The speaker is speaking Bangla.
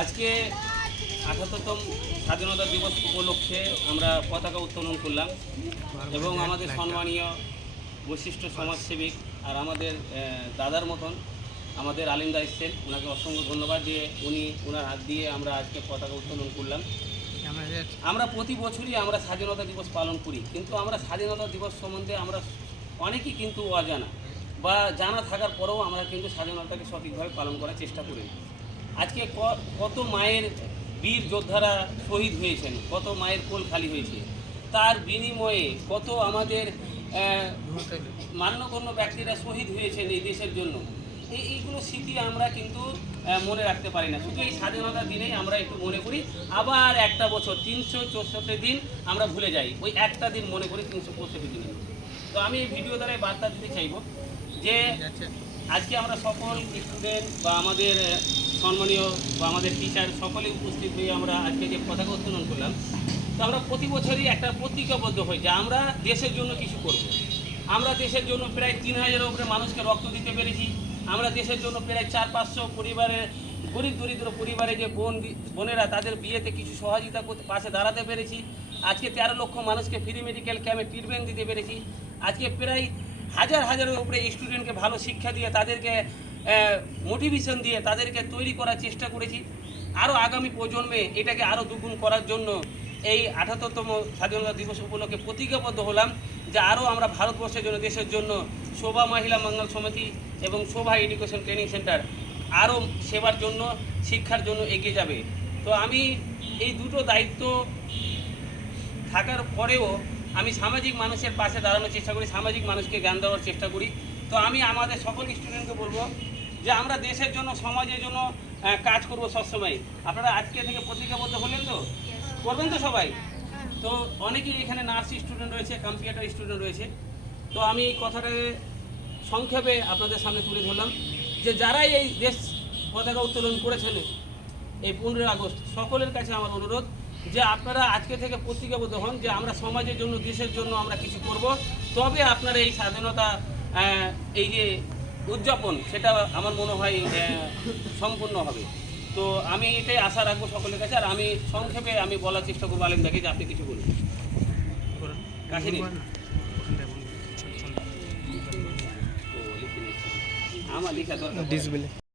আজকে ৭৮তম স্বাধীনতা দিবস উপলক্ষে আমরা পতাকা উত্তোলন করলাম এবং আমাদের সম্মানীয় বৈশিষ্ট্য সমাজসেবিক আর আমাদের দাদার মতন আমাদের আলিমদা এসছেন, ওনাকে অসংখ্য ধন্যবাদ যে উনি ওনার হাত দিয়ে আমরা আজকে পতাকা উত্তোলন করলাম। আমরা প্রতি বছরই আমরা স্বাধীনতা দিবস পালন করি, কিন্তু আমরা স্বাধীনতা দিবস সম্বন্ধে আমরা অনেকেই কিন্তু অজানা বা জানা থাকার পরেও আমরা কিন্তু স্বাধীনতাকে সঠিকভাবে পালন করার চেষ্টা করি। আজকে কত মায়ের বীর যোদ্ধারা শহীদ হয়েছেন, কত মায়ের কোল খালি হয়েছে, তার বিনিময়ে কত আমাদের মান্যগণ্য ব্যক্তিরা শহীদ হয়েছেন এই দেশের জন্য। এইগুলো স্মৃতি আমরা কিন্তু মনে রাখতে পারি না, শুধু এই স্বাধীনতার দিনেই আমরা একটু মনে করি, আবার একটা বছর ৩৬৪ দিন আমরা ভুলে যাই, ওই একটা দিন মনে করি ৩৬৪ দিনে। তো আমি এই ভিডিও দ্বারা বার্তা দিতে চাইব যে আজকে আমরা সকল স্টুডেন্ট বা আমাদের সম্মানীয় বা আমাদের টিচার সকলে উপস্থিত হয়ে আমরা আজকে যে পতাকা উত্তোলন করলাম, তো আমরা প্রতি বছরই একটা প্রতিজ্ঞাবদ্ধ হই যে আমরা দেশের জন্য কিছু করব। আমরা দেশের জন্য প্রায় ৩,০০০-এর উপরে মানুষকে রক্ত দিতে পেরেছি। আমরা দেশের জন্য প্রায় ৪-৫০০ পরিবারের গরিব দরিদ্র পরিবারে যে বোনেরা তাদের বিয়েতে কিছু সহযোগিতা করতে পাশে দাঁড়াতে পেরেছি। আজকে ১৩ লক্ষ মানুষকে ফ্রি মেডিকেল ক্যাম্পে ট্রিটমেন্ট দিতে পেরেছি। আজকে প্রায় হাজারের উপরে স্টুডেন্টকে ভালো শিক্ষা দিয়ে তাদেরকে মোটিভেশন দিয়ে তাদেরকে তৈরি করার চেষ্টা করেছি। আরও আগামী প্রজন্মে এটাকে আরও দুগুণ করার জন্য এই ৭৮তম স্বাধীনতা দিবস উপলক্ষে প্রতিজ্ঞাবদ্ধ হলাম যে আরও আমরা ভারতবর্ষের জন্য, দেশের জন্য শোভা মহিলা মঙ্গল সমিতি এবং শোভা এডুকেশন ট্রেনিং সেন্টার আরও সেবার জন্য, শিক্ষার জন্য এগিয়ে যাবে। তো আমি এই দুটো দায়িত্ব থাকার পরেও আমি সামাজিক মানুষের পাশে দাঁড়ানোর চেষ্টা করি, সামাজিক মানুষকে জ্ঞান দেওয়ার চেষ্টা করি। তো আমি আমাদের সকল স্টুডেন্টকে বলবো যে আমরা দেশের জন্য, সমাজের জন্য কাজ করব সবসময়। আপনারা আজকে থেকে প্রতিজ্ঞাবদ্ধ হলেন তো, করবেন তো সবাই? তো অনেকেই এখানে নার্স স্টুডেন্ট রয়েছে, কম্পিউটার স্টুডেন্ট রয়েছে। তো আমি এই কথাটাকে সংক্ষেপে আপনাদের সামনে তুলে ধরলাম যে যারাই এই দেশ পতাকা উত্তোলন করেছেন এই 15 আগস্ট, সকলের কাছে আমার অনুরোধ যে আপনারা আজকে থেকে প্রতিজ্ঞাবদ্ধ হন যে আমরা সমাজের জন্য, দেশের জন্য আমরা কিছু করব, তবে আপনারা এই স্বাধীনতা এই যে উদযাপন সেটা আমার মনে হয় সম্পূর্ণ হবে। তো আমি এটাই আশা রাখবো সকলের কাছে। আর আমি সংক্ষেপে আমি বলার চেষ্টা করবো আলিম দেখে যে আপনি কিছু বলুন। কাহিনী আমার লেখা দরকার।